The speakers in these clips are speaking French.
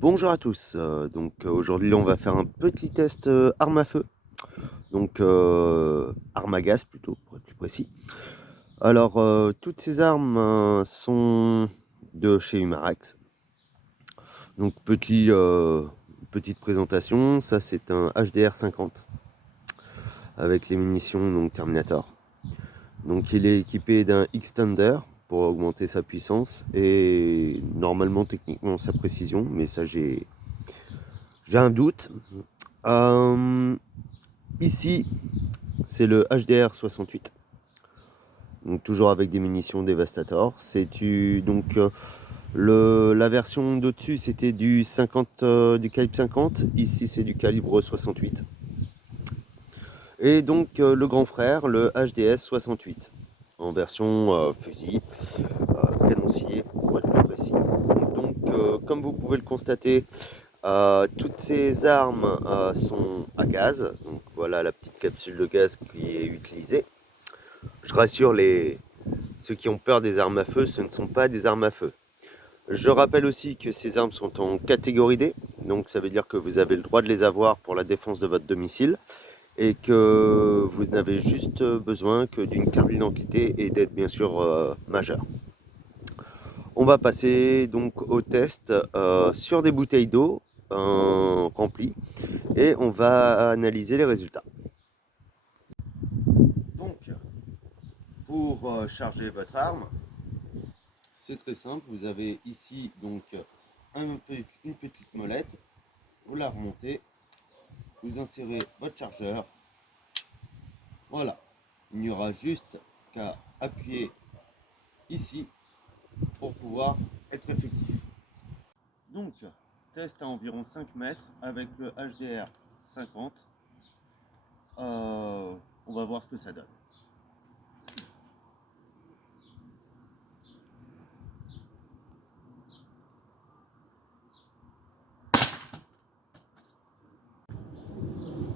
Bonjour à tous, aujourd'hui on va faire un petit test arme à feu, arme à gaz plutôt pour être plus précis. Alors toutes ces armes sont de chez Humarax. Donc petite présentation, ça c'est un HDR 50 avec les munitions donc Terminator. Donc il est équipé d'un X-Thunder pour augmenter sa puissance et normalement techniquement sa précision, mais ça j'ai un doute. Ici, c'est le HDR 68. Donc toujours avec des munitions Devastator. La version d'au-dessus c'était du 50, du calibre 50. Ici c'est du calibre 68. Et donc le grand frère, le HDS 68, en version fusil, canoncier pour être plus précis. Comme vous pouvez le constater, toutes ces armes sont à gaz. Donc voilà la petite capsule de gaz qui est utilisée. Je rassure ceux qui ont peur des armes à feu, ce ne sont pas des armes à feu. Je rappelle aussi que ces armes sont en catégorie D, donc ça veut dire que vous avez le droit de les avoir pour la défense de votre domicile et que vous n'avez juste besoin que d'une carte d'identité et d'être bien sûr majeur. On va passer donc au test sur des bouteilles d'eau remplies et on va analyser les résultats. Donc, pour charger votre arme, c'est très simple. Vous avez ici donc une petite molette. Vous la remontez, vous insérez votre chargeur. Voilà. Il n'y aura juste qu'à appuyer ici pour pouvoir être effectif. Donc, test à environ 5 mètres avec le HDR 50. On va voir ce que ça donne.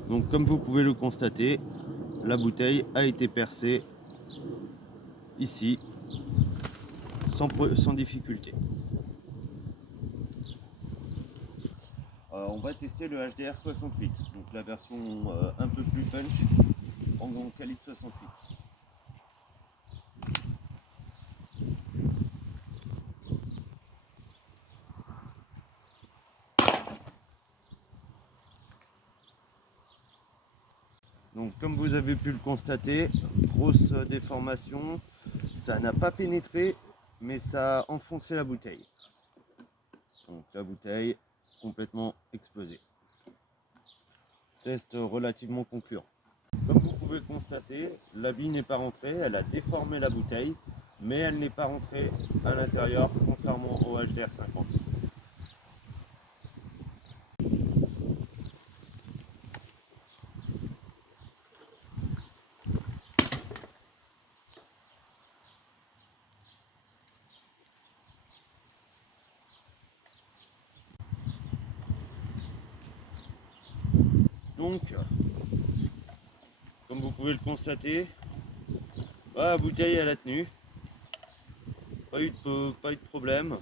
Donc comme vous pouvez le constater, la bouteille a été percée ici sans difficulté. On va tester le HDR 68, donc la version un peu plus punch en calibre 68. Donc comme vous avez pu le constater, grosse déformation, ça n'a pas pénétré mais ça a enfoncé la bouteille. Donc la bouteille complètement explosée. Test relativement concluant. Comme vous pouvez le constater, la bille n'est pas rentrée, elle a déformé la bouteille, mais elle n'est pas rentrée à l'intérieur, contrairement au HDR 50. Donc, comme vous pouvez le constater, la bouteille elle a tenu, pas eu de problème.